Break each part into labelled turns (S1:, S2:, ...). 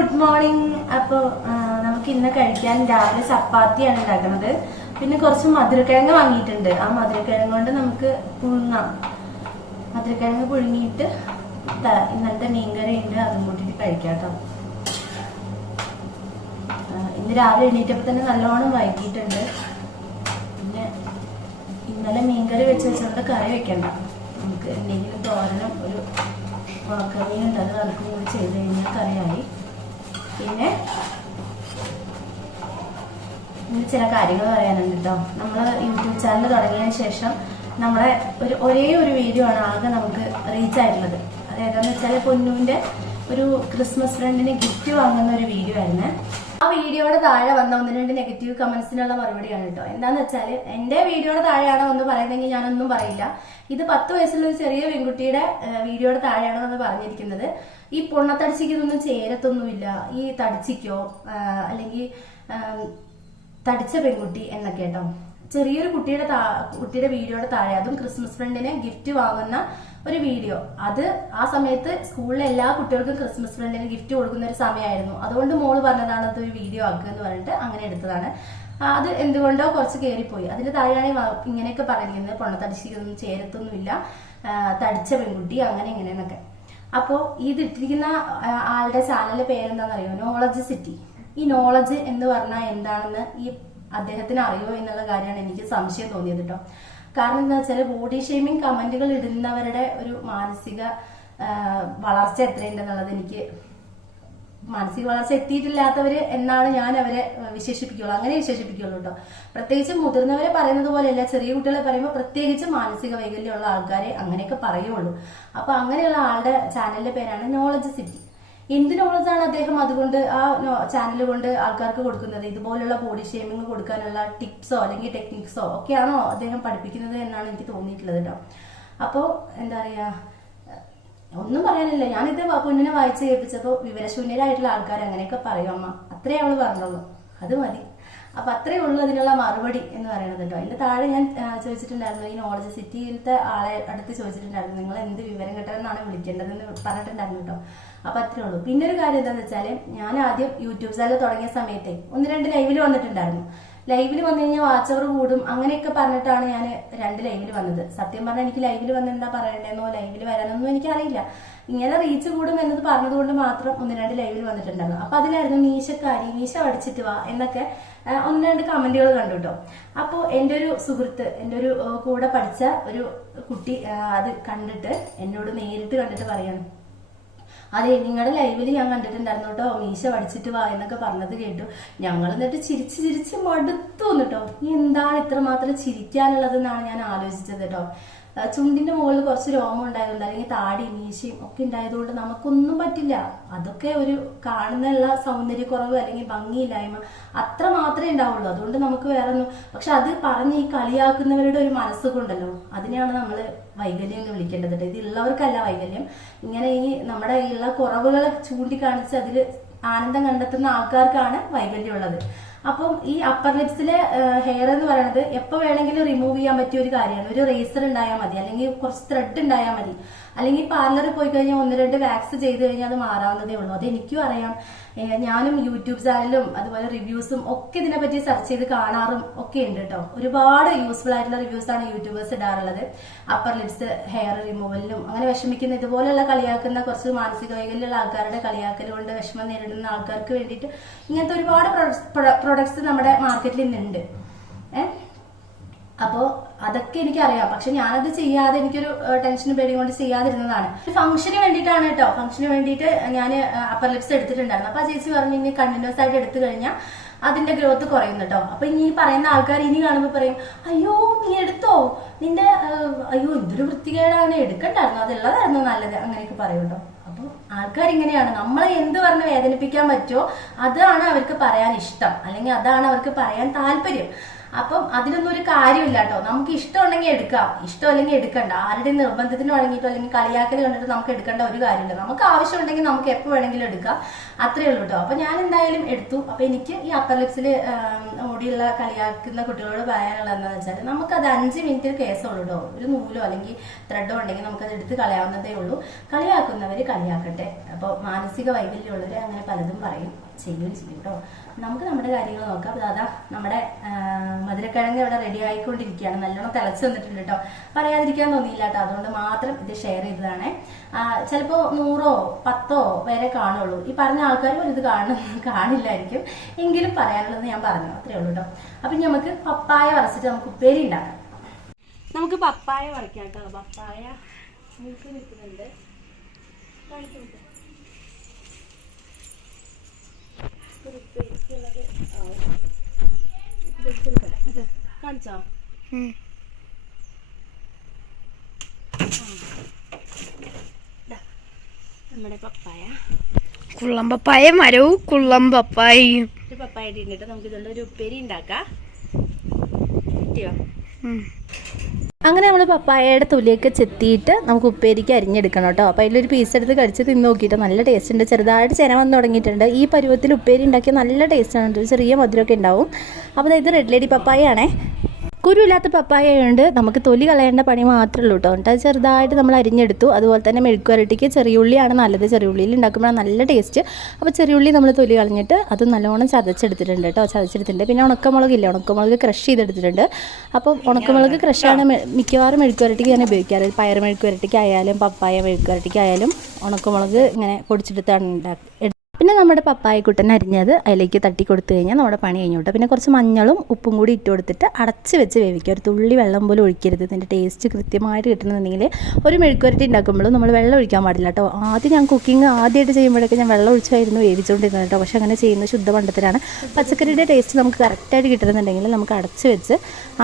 S1: Good morning. അപ്പൊ നമുക്ക് ഇന്ന് കഴിക്കാൻ രാവിലെ ചപ്പാത്തിയാണ് ഉണ്ടാക്കുന്നത്. പിന്നെ കുറച്ച് മധുരക്കിഴങ്ങ് വാങ്ങിയിട്ടുണ്ട്. ആ മധുരക്കിഴങ്ങ് കൊണ്ട് നമുക്ക് പുഴുങ്ങാം. മധുരക്കിഴങ്ങ് പുഴുങ്ങിയിട്ട് ഇന്നത്തെ മീൻകറി ഉണ്ട്. അതും കൂട്ടിയിട്ട് കഴിക്കാം കേട്ടോ. ഇന്ന് രാവിലെ എണീറ്റപ്പോ തന്നെ നല്ലോണം വൈകിട്ടുണ്ട് പിന്നെ ഇന്നലെ മീൻകറി വെച്ച് വെച്ചുകൊണ്ട് കറി വെക്കണ്ട. നമുക്ക് എന്തെങ്കിലും തോരനും ഒരു കറിയുണ്ട് അത് കണക്കും കൂടി ചെയ്ത് കഴിഞ്ഞാൽ കറിയായി. പിന്നെ ചില കാര്യങ്ങൾ പറയാനുണ്ട് കേട്ടോ നമ്മൾ യൂട്യൂബ് ചാനൽ തുടങ്ങിയതിന് ശേഷം നമ്മളെ ഒരു ഒരേ ഒരു വീഡിയോ ആണ് ആകെ നമുക്ക് റീച്ച് ആയിട്ടുള്ളത്. അതായത് എന്ന് വെച്ചാൽ പൊന്നുവിന്റെ ഒരു ക്രിസ്മസ് ഫ്രണ്ടിന് ഗിഫ്റ്റ് വാങ്ങുന്ന ഒരു വീഡിയോ ആയിരുന്നേ. ആ വീഡിയോയുടെ താഴെ വന്ന ഒന്ന് രണ്ട് നെഗറ്റീവ് കമന്റ്സിനുള്ള മറുപടിയാണ് കേട്ടോ. എന്താന്ന് വെച്ചാൽ എന്റെ വീഡിയോയുടെ താഴെയാണോ ഒന്ന് പറയുന്നതെങ്കിൽ ഞാനൊന്നും പറയില്ല. ഇത് പത്ത് വയസ്സുള്ള ഒരു ചെറിയ പെൺകുട്ടിയുടെ വീഡിയോയുടെ താഴെയാണോ എന്ന് പറഞ്ഞിരിക്കുന്നത്. ഈ പൊണ്ണത്തടിച്ചിക്കൊന്നും ചേരത്തൊന്നുമില്ല. ഈ തടിച്ചിക്കോ അല്ലെങ്കിൽ തടിച്ച പെൺകുട്ടി എന്നൊക്കെ കേട്ടോ. ചെറിയൊരു കുട്ടിയുടെ കുട്ടിയുടെ വീഡിയോയുടെ താഴെ അതും ക്രിസ്മസ് ഫ്രണ്ടിന് ഗിഫ്റ്റ് വാങ്ങുന്ന ഒരു വീഡിയോ. അത് ആ സമയത്ത് സ്കൂളിലെ എല്ലാ കുട്ടികൾക്കും ക്രിസ്മസ് ഫ്രണ്ടിന് ഗിഫ്റ്റ് കൊടുക്കുന്ന ഒരു സമയമായിരുന്നു. അതുകൊണ്ട് മോൾ പറഞ്ഞതാണ് അത് ഒരു വീഡിയോ ആക്കുക എന്ന് പറഞ്ഞിട്ട് അങ്ങനെ എടുത്തതാണ്. അത് എന്തുകൊണ്ടോ കുറച്ച് കയറിപ്പോയി അതിന്റെ താഴെയാണ് ഇങ്ങനെയൊക്കെ പറഞ്ഞിരുന്നത് പൊണ്ണത്തടിച്ചിക്കൊന്നും ചേരത്തൊന്നുമില്ല. തടിച്ച പെൺകുട്ടി അങ്ങനെ ഇങ്ങനെയെന്നൊക്കെ അപ്പോ ഇത് ഇട്ടിരിക്കുന്ന ആളുടെ ചാനലിന്റെ പേരെന്താണെന്നറിയോ? നോളജ് സിറ്റി ഈ നോളജ് എന്ന് പറഞ്ഞാൽ എന്താണെന്ന് ഈ അദ്ദേഹത്തിന് അറിയോ എന്നുള്ള കാര്യമാണ് എനിക്ക് സംശയം തോന്നിയത് കേട്ടോ കാരണം എന്താ വെച്ചാൽ ബോഡി ഷെയ്മിങ് കമന്റുകൾ ഇടുന്നവരുടെ ഒരു മാനസിക വളർച്ച എത്രയുണ്ടെന്നുള്ളത് എനിക്ക് മാനസിക വളർച്ച എത്തിയിട്ടില്ലാത്തവര് എന്നാണ് ഞാൻ അവരെ വിശേഷിപ്പിക്കുള്ളൂ. അങ്ങനെ വിശേഷിപ്പിക്കുള്ളൂ കേട്ടോ പ്രത്യേകിച്ച് മുതിർന്നവരെ പറയുന്നത് പോലെയല്ല ചെറിയ കുട്ടികളെ പറയുമ്പോൾ പ്രത്യേകിച്ച് മാനസിക വൈകല്യമുള്ള ആൾക്കാരെ അങ്ങനെയൊക്കെ പറയുള്ളൂ. അപ്പൊ അങ്ങനെയുള്ള ആളുടെ ചാനലിന്റെ പേരാണ് നോളജ് സിറ്റി എന്ത് അദ്ദേഹം അതുകൊണ്ട് ആ ചാനൽ കൊണ്ട് ആൾക്കാർക്ക് കൊടുക്കുന്നത്? ഇതുപോലുള്ള ബോഡി ഷേമിങ് കൊടുക്കാനുള്ള ടിപ്സോ അല്ലെങ്കിൽ ടെക്നിക്സോ ഒക്കെയാണോ അദ്ദേഹം പഠിപ്പിക്കുന്നത് എന്നാണ് എനിക്ക് തോന്നിയിട്ടുള്ളത് കേട്ടോ. അപ്പോ എന്താ പറയാ ഒന്നും പറയാനില്ല. ഞാനിത് പൊന്നിനെ വായിച്ച് കേൾപ്പിച്ചപ്പോ വിവരശൂന്യരായിട്ടുള്ള ആൾക്കാർ അങ്ങനെയൊക്കെ പറയും. അമ്മ അത്രേ അവൾ പറഞ്ഞുള്ളൂ അത് മതി. അപ്പൊ അത്രേ ഉള്ളൂ അതിനുള്ള മറുപടി എന്ന് പറയുന്നത് കേട്ടോ. അതിന്റെ താഴെ ഞാൻ ചോദിച്ചിട്ടുണ്ടായിരുന്നു. ഈ നോളജ് സിറ്റിയിലത്തെ ആളെ അടുത്ത് ചോദിച്ചിട്ടുണ്ടായിരുന്നു. നിങ്ങൾ എന്ത് വിവരം കേട്ടതെന്നാണ് വിളിക്കേണ്ടതെന്ന് പറഞ്ഞിട്ടുണ്ടായിരുന്നു കേട്ടോ. അപ്പൊ അത്രേ ഉള്ളൂ. പിന്നെ ഒരു കാര്യം എന്താണെന്ന് വെച്ചാൽ ഞാൻ ആദ്യം യൂട്യൂബ് ചാനൽ തുടങ്ങിയ സമയത്തെ ഒന്ന് രണ്ട് ലൈവിൽ വന്നിട്ടുണ്ടായിരുന്നു. ലൈവിൽ വന്നു കഴിഞ്ഞാൽ വാച്ചവർ കൂടും. അങ്ങനെയൊക്കെ പറഞ്ഞിട്ടാണ് ഞാൻ രണ്ട് ലൈവിൽ വന്നത്. സത്യം പറഞ്ഞാൽ എനിക്ക് ലൈവിൽ വന്ന് എന്താ പറയണ്ടേന്നോ ലൈവിൽ വരാനൊന്നും എനിക്കറിയില്ല. ഇങ്ങനെ റീച്ച് കൂടും എന്നത് പറഞ്ഞതുകൊണ്ട് മാത്രം ഒന്ന് രണ്ട് ലൈവിൽ വന്നിട്ടുണ്ടായിരുന്നു അപ്പൊ അതിലായിരുന്നു മീശക്കാരി മീശ പഠിച്ചിട്ട് വാ എന്നൊക്കെ ഒന്ന് രണ്ട് കമന്റുകൾ കണ്ടു കേട്ടോ അപ്പോ എന്റെ ഒരു സുഹൃത്ത് എന്റെ ഒരു കൂടെ പഠിച്ച ഒരു കുട്ടി അത് കണ്ടിട്ട് എന്നോട് നേരിട്ട് കണ്ടിട്ട് പറയാണ് അതെ നിങ്ങളുടെ ലൈവിൽ ഞാൻ കണ്ടിട്ടുണ്ടായിരുന്നു കേട്ടോ മീശ പഠിച്ചിട്ട് വാ എന്നൊക്കെ പറഞ്ഞത് കേട്ടു. ഞങ്ങൾ എന്നിട്ട് ചിരിച്ച് ചിരിച്ച് മടുത്തു കേട്ടോ എന്താണ് ഇത്രമാത്രം ചിരിക്കാനുള്ളത് എന്നാണ് ഞാൻ ആലോചിച്ചത് കേട്ടോ ചുണ്ടിന്റെ മുകളിൽ കുറച്ച് രോമം ഉണ്ടായതുകൊണ്ട് അല്ലെങ്കിൽ താടി മീശയും ഒക്കെ ഉണ്ടായതുകൊണ്ട് നമുക്കൊന്നും പറ്റില്ല. അതൊക്കെ ഒരു കാണുന്നുള്ള സൗന്ദര്യക്കുറവ് അല്ലെങ്കിൽ ഭംഗിയില്ലായ്മ അത്ര മാത്രമേ ഉണ്ടാവുള്ളൂ. അതുകൊണ്ട് നമുക്ക് വേറെ ഒന്നും പക്ഷെ അത് പറഞ്ഞ് ഈ കളിയാക്കുന്നവരുടെ ഒരു മനസ്സുകൊണ്ടല്ലോ. അതിനെയാണ് നമ്മൾ വൈകല്യം എന്ന് വിളിക്കേണ്ടത്. ഇത് ഉള്ളവർക്കല്ല വൈകല്യം. ഇങ്ങനെ ഈ നമ്മുടെ ഉള്ള കുറവുകളെ ചൂണ്ടിക്കാണിച്ച് അതിൽ ആനന്ദം കണ്ടെത്തുന്ന ആൾക്കാർക്കാണ് വൈകല്യം ഉള്ളത്. അപ്പം ഈ അപ്പർ ലിപ്സിലെ ഹെയർ എന്ന് പറയുന്നത് എപ്പോ വേണമെങ്കിലും റിമൂവ് ചെയ്യാൻ പറ്റിയ ഒരു കാര്യമാണ്. ഒരു റേസർ ഉണ്ടായാൽ മതി. അല്ലെങ്കിൽ കുറച്ച് ത്രെഡ് ഉണ്ടായാൽ മതി. അല്ലെങ്കിൽ പാർലറിൽ പോയി കഴിഞ്ഞാൽ ഒന്ന് രണ്ട് വാക്സ് ചെയ്ത് കഴിഞ്ഞാൽ അത് മാറാവുന്നതേ ഉള്ളൂ. അത് എനിക്കും അറിയാം. ഞാനും യൂട്യൂബ് ചാനലും അതുപോലെ റിവ്യൂസും ഒക്കെ ഇതിനെപ്പറ്റി സെർച്ച് ചെയ്ത് കാണാറും ഒക്കെ ഉണ്ട് കേട്ടോ ഒരുപാട് യൂസ്ഫുൾ ആയിട്ടുള്ള റിവ്യൂസ് ആണ് യൂട്യൂബേഴ്സ് ഇടാറുള്ളത്. അപ്പർ ലിപ്സ് ഹെയർ റിമൂവലിനും അങ്ങനെ വിഷമിക്കുന്ന ഇതുപോലെയുള്ള കളിയാക്കുന്ന കുറച്ച് മാനസിക വൈകല്യമുള്ള ആൾക്കാരുടെ കളിയാക്കലുകൊണ്ട് വിഷമം നേരിടുന്ന ആൾക്കാർക്ക് വേണ്ടിയിട്ട് ഇങ്ങനത്തെ ഒരുപാട് പ്രൊഡക്ട്സ് നമ്മുടെ മാർക്കറ്റിൽ ഇന്നുണ്ട്. ഏഹ് അപ്പോ അതൊക്കെ എനിക്കറിയാം. പക്ഷെ ഞാനത് ചെയ്യാതെ എനിക്കൊരു ടെൻഷനും പേടിയും കൊണ്ട് ചെയ്യാതിരുന്നതാണ്. ഫംഗ്ഷന് വേണ്ടിയിട്ടാണ് കേട്ടോ. ഫംഗ്ഷന് വേണ്ടിയിട്ട് ഞാൻ അപ്പർ ലിപ്സ് എടുത്തിട്ടുണ്ടായിരുന്നു. അപ്പൊ ആ ചേച്ചി പറഞ്ഞു ഇനി കണ്ടിന്യൂസ് ആയിട്ട് എടുത്തു കഴിഞ്ഞാൽ അതിന്റെ ഗ്രോത്ത് കുറയും കേട്ടോ അപ്പൊ ഇനി പറയുന്ന ആൾക്കാർ ഇനി കാണുമ്പോൾ പറയും അയ്യോ നീ എടുത്തോ? നിന്റെ അയ്യോ എന്തൊരു വൃത്തികേടാണ്. എടുക്കണ്ടായിരുന്നു. അതുള്ളതായിരുന്നു നല്ലത്. അങ്ങനെയൊക്കെ പറയും അപ്പോൾ ആൾക്കാർ ഇങ്ങനെയാണ് നമ്മളെ എന്ത് പറഞ്ഞ് വേദനിപ്പിക്കാൻ പറ്റുമോ അതാണ് അവർക്ക് പറയാൻ ഇഷ്ടം അല്ലെങ്കിൽ അതാണ് അവർക്ക് പറയാൻ താല്പര്യം. അപ്പം അതിനൊന്നും ഒരു കാര്യമില്ല കേട്ടോ. നമുക്ക് ഇഷ്ടമുണ്ടെങ്കിൽ എടുക്കാം. ഇഷ്ടമല്ലെങ്കിൽ എടുക്കണ്ട. ആരുടെ നിർബന്ധത്തിന് വഴങ്ങിയിട്ടോ അല്ലെങ്കിൽ കളിയാക്കൽ കണ്ടിട്ട് നമുക്ക് എടുക്കേണ്ട ഒരു കാര്യമില്ല. നമുക്ക് ആവശ്യമുണ്ടെങ്കിൽ നമുക്ക് എപ്പോൾ വേണമെങ്കിലും എടുക്കാം. അത്രേ ഉള്ളൂ കേട്ടോ. അപ്പൊ ഞാൻ എന്തായാലും എടുത്തു. അപ്പൊ എനിക്ക് ഈ അപ്പർ ലിപ്സിൽ മുടിയുള്ള കളിയാക്കുന്ന കുട്ടികളോട് പറയാനുള്ളത് എന്താണെന്ന് വെച്ചാൽ നമുക്ക് അത് അഞ്ച് മിനിറ്റ് കേസുള്ളൂ കേട്ടോ. ഒരു നൂലോ അല്ലെങ്കിൽ ത്രെഡോ ഉണ്ടെങ്കിൽ നമുക്ക് അത് എടുത്ത് കളയാവുന്നതേ ഉള്ളൂ. കളിയാക്കുന്നവർ കളിയാക്കട്ടെ. അപ്പോൾ മാനസിക വൈകല്യമുള്ളവർ അങ്ങനെ പലതും പറയും. ചെയ്യുകയും ചെയ്യും കേട്ടോ. നമുക്ക് നമ്മുടെ കാര്യങ്ങൾ നോക്കാം. അപ്പോൾ അതാ നമ്മുടെ മധുരക്കിഴങ്ങ് ഇവിടെ റെഡി ആയിക്കൊണ്ടിരിക്കുകയാണ്. നല്ലോണം തിളച്ച് വന്നിട്ടുണ്ട് കേട്ടോ. പറയാതിരിക്കാൻ തോന്നിയില്ല കേട്ടോ. അതുകൊണ്ട് മാത്രം ഇത് ഷെയർ ചെയ്തതാണ്. ചിലപ്പോൾ നൂറോ പത്തോ വരെ കാണുള്ളൂ. ഈ പറഞ്ഞ ആൾക്കാരും ഇത് കാണും കാണില്ലായിരിക്കും. എങ്കിലും പറയാനുള്ളത് ഞാൻ പറഞ്ഞു. അത്രേ ഉള്ളൂ കേട്ടോ. അപ്പം നമുക്ക് പപ്പായ വറച്ചിട്ട് നമുക്ക് ഉപ്പേരി ഉണ്ടാക്കാം. നമുക്ക് പപ്പായ വറക്കാം കേട്ടോ. പപ്പായ. നിൽക്കുന്നുണ്ട് കാണിക്കാം കേട്ടോ. ഒരു ഉപ്പേരിക്കുള്ളത് ആവും. ഇത് എടുത്തിട്ട് ഇത് ദാ, നമ്മുടെ പപ്പായ.
S2: കുള്ളം പപ്പായ മരവും കുള്ളം പപ്പായയും
S1: ഒരു പപ്പായ ഇട്ടിട്ട് നമുക്ക് ഇതുകൊണ്ട് ഒരു ഉപ്പേരി ഉണ്ടാക്കാം. കിട്ടിയോ? അങ്ങനെ നമ്മൾ പപ്പായയുടെ തൊലിയൊക്കെ ചെത്തിയിട്ട് നമുക്ക് ഉപ്പേരിക്ക് അരിഞ്ഞെടുക്കണം കേട്ടോ. അപ്പോൾ അതിലൊരു പീസ് എടുത്ത് കടിച്ച് തിന്ന് നോക്കിയിട്ട് നല്ല ടേസ്റ്റ് ഉണ്ട്. ചെറുതായിട്ട് ചെന വന്ന് തുടങ്ങിയിട്ടുണ്ട്. ഈ പരുവത്തിൽ ഉപ്പേരി ഉണ്ടാക്കിയ നല്ല ടേസ്റ്റാണ് ചെറിയ മധുരമൊക്കെ ഉണ്ടാവും. അപ്പോൾ ഇത് റെഡ് ലേഡി പപ്പായയാണേ. കുരുവില്ലാത്ത പപ്പായ ഉണ്ട് നമുക്ക് തൊലി കളയേണ്ട പണി മാത്രമേ ഉള്ളൂ കേട്ടോ. എന്നിട്ട് ചെറുതായിട്ട് നമ്മൾ അരിഞ്ഞെടുത്തു. അതുപോലെ തന്നെ മെഴുക്കുവരട്ടിക്ക് ചെറിയുള്ളിയാണ് നല്ലത്. ചെറിയുള്ളിയിൽ ഉണ്ടാക്കുമ്പോഴാണ് നല്ല ടേസ്റ്റ്. അപ്പോൾ ചെറിയുള്ളി നമ്മൾ തൊലി കളഞ്ഞിട്ട് അത് നല്ലോണം ചതച്ചെടുത്തിട്ടുണ്ട് കേട്ടോ. ചതച്ചെടുത്തിട്ടുണ്ട്. പിന്നെ ഉണക്കമുളക് ഇല്ല? ഉണക്കമുളക് ക്രഷ് ചെയ്തെടുത്തിട്ടുണ്ട്. അപ്പം ഉണക്കമുളക് ക്രഷാണ് മിക്കവാറും മെഴുക്കുവരട്ടിക്ക് ഞാൻ ഉപയോഗിക്കാറ്. പയർ മെഴുക്കുവരട്ടിക്കായാലും പപ്പായ മെഴുക്കുവരട്ടിക്കായാലും ഉണക്കമുളക് ഇങ്ങനെ പൊടിച്ചെടുത്താണ് ഉണ്ടാക്കി പിന്നെ നമ്മുടെ പപ്പായക്കുട്ടൻ അരിഞ്ഞത് അതിലേക്ക് തട്ടി കൊടുത്തു കഴിഞ്ഞാൽ നമ്മുടെ പണി കഴിഞ്ഞു കേട്ടോ പിന്നെ കുറച്ച് മഞ്ഞളും ഉപ്പും കൂടി ഇട്ട് കൊടുത്തിട്ട് അടച്ച് വെച്ച് വേവിക്കുക. ഒരു തുള്ളി വെള്ളം പോലും ഒഴിക്കരുത്. ഇതിന്റെ ടേസ്റ്റ് കൃത്യമായിട്ട് കിട്ടണമെന്നുണ്ടെങ്കിൽ ഒരു മെഴുക്കുവരട്ടി ഉണ്ടാക്കുമ്പോഴും നമ്മൾ വെള്ളം ഒഴിക്കാൻ പാടില്ല കേട്ടോ. ആദ്യം ഞാൻ കുക്കിംഗ് ആദ്യമായിട്ട് ചെയ്യുമ്പോഴൊക്കെ ഞാൻ വെള്ളം ഒഴിച്ചായിരുന്നു വേവിച്ചുകൊണ്ടിരുന്നത് കേട്ടോ. പക്ഷേ അങ്ങനെ ചെയ്യുന്നത് ശുദ്ധ പണ്ടത്തിലാണ് പച്ചക്കറിയുടെ ടേസ്റ്റ് നമുക്ക് കറക്റ്റായിട്ട് കിട്ടണമെന്നുണ്ടെങ്കിൽ നമുക്ക് അടച്ച് വെച്ച്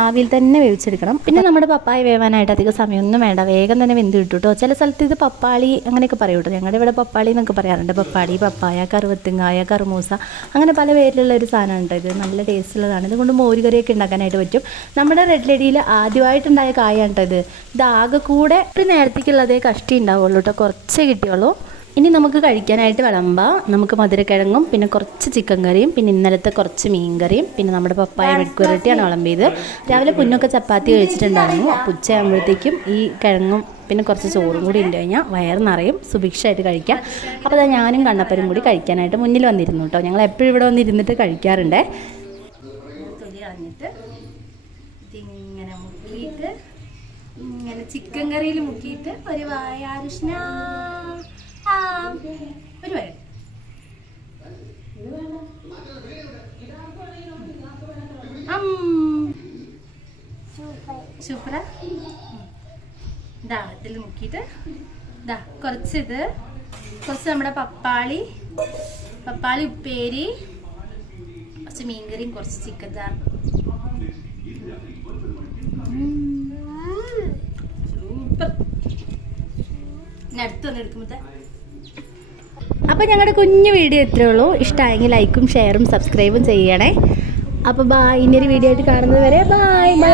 S1: ആവിയിൽ തന്നെ വേവിച്ചെടുക്കണം. പിന്നെ നമ്മുടെ പപ്പായ വേവാനായിട്ട് അധികം സമയമൊന്നും വേണ്ട. വേഗം തന്നെ വെന്ത് കിട്ടും കേട്ടോ. ചില സ്ഥലത്ത് ഇത് പപ്പാളി അങ്ങനെയൊക്കെ പറയും കേട്ടോ ഞങ്ങളുടെ ഇവിടെ പപ്പാളി എന്നൊക്കെ പറയാറുണ്ട്. പപ്പാളി പപ്പായ കറുവത്തിങ്ങായ കറുമൂസ അങ്ങനെ പല പേരിലുള്ള ഒരു സാധനമാണ് കേട്ടോ ഇത് നല്ല ടേസ്റ്റ് ടേസ്റ്റുള്ളതാണ്. ഇതുകൊണ്ട് മോരുകറിയൊക്കെ ഉണ്ടാക്കാനായിട്ട് പറ്റും. നമ്മുടെ റെഡ് ലെഡിയിൽ ആദ്യമായിട്ടുണ്ടായ കായാണ് കേട്ടോ ഇത്. ഇത് ആകെ കൂടെ ഒരു നേരത്തേക്കുള്ളതേ കഷ്ടി ഉണ്ടാവുള്ളൂ കേട്ടോ കുറച്ചേ കിട്ടിയുള്ളൂ. ഇനി നമുക്ക് കഴിക്കാനായിട്ട് വിളമ്പാം. നമുക്ക് മധുരക്കിഴങ്ങും പിന്നെ കുറച്ച് ചിക്കൻ കറിയും പിന്നെ ഇന്നലത്തെ കുറച്ച് മീൻ കറിയും പിന്നെ നമ്മുടെ പപ്പായ മെഴുക്കുരട്ടിയാണ് വിളമ്പിയത്. രാവിലെ പുന്നൊക്കെ ചപ്പാത്തി കഴിച്ചിട്ടുണ്ടായിരുന്നു. അപ്പോൾ ഉച്ചയാകുമ്പോഴത്തേക്കും ഈ കിഴങ്ങും പിന്നെ കുറച്ച് ചോറും കൂടി ഉണ്ട് കഴിഞ്ഞാൽ വയറ് നിറയും സുഭിക്ഷമായിട്ട് കഴിക്കാം. അപ്പോൾ അതാ ഞാനും കണ്ണപ്പരും കൂടി കഴിക്കാനായിട്ട് മുന്നിൽ വന്നിരുന്നു കേട്ടോ. ഞങ്ങൾ എപ്പോഴും ഇവിടെ വന്നിരുന്നിട്ട് കഴിക്കാറുണ്ട്. തൊലി കളഞ്ഞിട്ട് ഇതിങ്ങനെ മുക്കിയിട്ട് ഇങ്ങനെ ചിക്കൻ കറിയിൽ മുക്കിയിട്ട് ഒരു വായാരുഷ്ണ ഒരു വര ഇതിൽ മുക്കിയിട്ട്. ഇതാ കുറച്ച് ഇത് കുറച്ച് നമ്മുടെ പപ്പാളി. പപ്പാളി ഉപ്പേരി. കുറച്ച് മീൻകറിയും കുറച്ച് ചിക്കൻ ചാർ സൂപ്പർ. ഇനി അടുത്ത് വന്ന് എടുക്കുമ്പോഴത്തെ അപ്പോൾ ഞങ്ങളുടെ കുഞ്ഞു വീഡിയോ ഇത്രേ ഉള്ളൂ. ഇഷ്ടമായെങ്കിൽ ലൈക്കും ഷെയറും സബ്സ്ക്രൈബും ചെയ്യണേ. അപ്പോൾ ബായ് ഇനിയൊരു വീഡിയോ ആയിട്ട് കാണുന്നത് വരെ ബായ് ബൈ